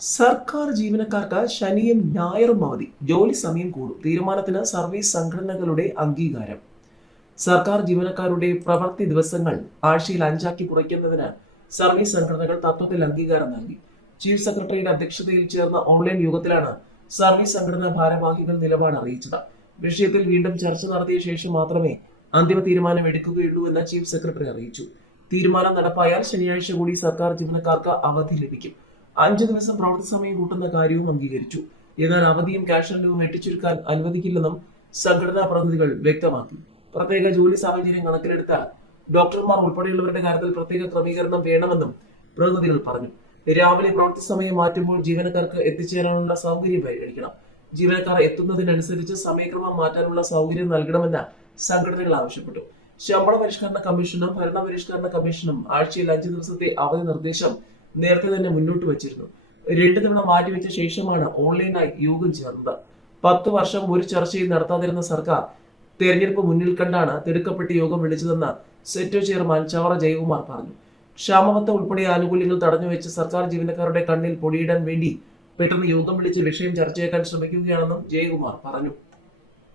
സർക്കാർ ജീവനക്കാർക്ക് ശനിയും ഞായറും അവധി, ജോലി സമയം കൂടും. തീരുമാനത്തിന് സർവീസ് സംഘടനകളുടെ അംഗീകാരം. സർക്കാർ ജീവനക്കാരുടെ പ്രവൃത്തി ദിവസങ്ങൾ ആഴ്ചയിൽ 5 കുറയ്ക്കുന്നതിന് സർവീസ് സംഘടനകൾ തത്വത്തിൽ അംഗീകാരം നൽകി. ചീഫ് സെക്രട്ടറിയുടെ അധ്യക്ഷതയിൽ ചേർന്ന ഓൺലൈൻ യോഗത്തിലാണ് സർവീസ് സംഘടനാ ഭാരവാഹികൾ നിലപാട് അറിയിച്ചത്. വിഷയത്തിൽ വീണ്ടും ചർച്ച നടത്തിയ ശേഷം മാത്രമേ അന്തിമ തീരുമാനം എടുക്കുകയുള്ളൂ എന്ന് ചീഫ് സെക്രട്ടറി അറിയിച്ചു. തീരുമാനം നടപ്പായാൽ ശനിയാഴ്ച കൂടി സർക്കാർ ജീവനക്കാർക്ക് അവധി ലഭിക്കും. 5 ദിവസം പ്രവൃത്തി സമയം കൂട്ടുന്ന കാര്യവും അംഗീകരിച്ചു. എന്നാൽ അവധിയും ക്യാഷ് ലീവും വെട്ടിച്ചുരുക്കാൻ അനുവദിക്കില്ലെന്നും സംഘടനാ പ്രതിനിധികൾ വ്യക്തമാക്കി. പ്രത്യേക ജോലി സാഹചര്യം കണക്കിലെടുത്ത് ഡോക്ടർമാർ ഉൾപ്പെടെയുള്ളവരുടെ കാര്യത്തിൽ പ്രത്യേക ക്രമീകരണം വേണമെന്നും പ്രതിനിധികൾ പറഞ്ഞു. രാവിലെ പ്രവൃത്തി സമയം മാറ്റുമ്പോൾ ജീവനക്കാർക്ക് എത്തിച്ചേരാനുള്ള സൗകര്യം പരിഗണിക്കണം. ജീവനക്കാർ എത്തുന്നതിനനുസരിച്ച് സമയക്രമം മാറ്റാനുള്ള സൗകര്യം നൽകണമെന്ന് സംഘടനകൾ ആവശ്യപ്പെട്ടു. ശമ്പള പരിഷ്കരണ കമ്മീഷനും ഭരണ പരിഷ്കരണ കമ്മീഷനും ആഴ്ചയിൽ 5 ദിവസത്തെ അവധി നിർദ്ദേശം നേരത്തെ തന്നെ മുന്നോട്ട് വച്ചിരുന്നു. 2 തവണ മാറ്റിവെച്ച ശേഷമാണ് ഓൺലൈനായി യോഗം ചേർന്നത്. 10 വർഷം ഒരു ചർച്ചയും നടത്താതിരുന്ന സർക്കാർ തെരഞ്ഞെടുപ്പ് മുന്നിൽ കണ്ടാണ് തിടുക്കപ്പെട്ട് യോഗം വിളിച്ചതെന്ന് സെറ്റോ ചെയർമാൻ ചവറ ജയകുമാർ പറഞ്ഞു. ക്ഷാമബത്ത ഉൾപ്പെടെ ആനുകൂല്യങ്ങൾ തടഞ്ഞുവെച്ച് സർക്കാർ ജീവനക്കാരുടെ കണ്ണിൽ പൊടിയിടാൻ വേണ്ടി പെട്ടെന്ന് യോഗം വിളിച്ച് വിഷയം ചർച്ചയാക്കാൻ ശ്രമിക്കുകയാണെന്നും ജയകുമാർ പറഞ്ഞു.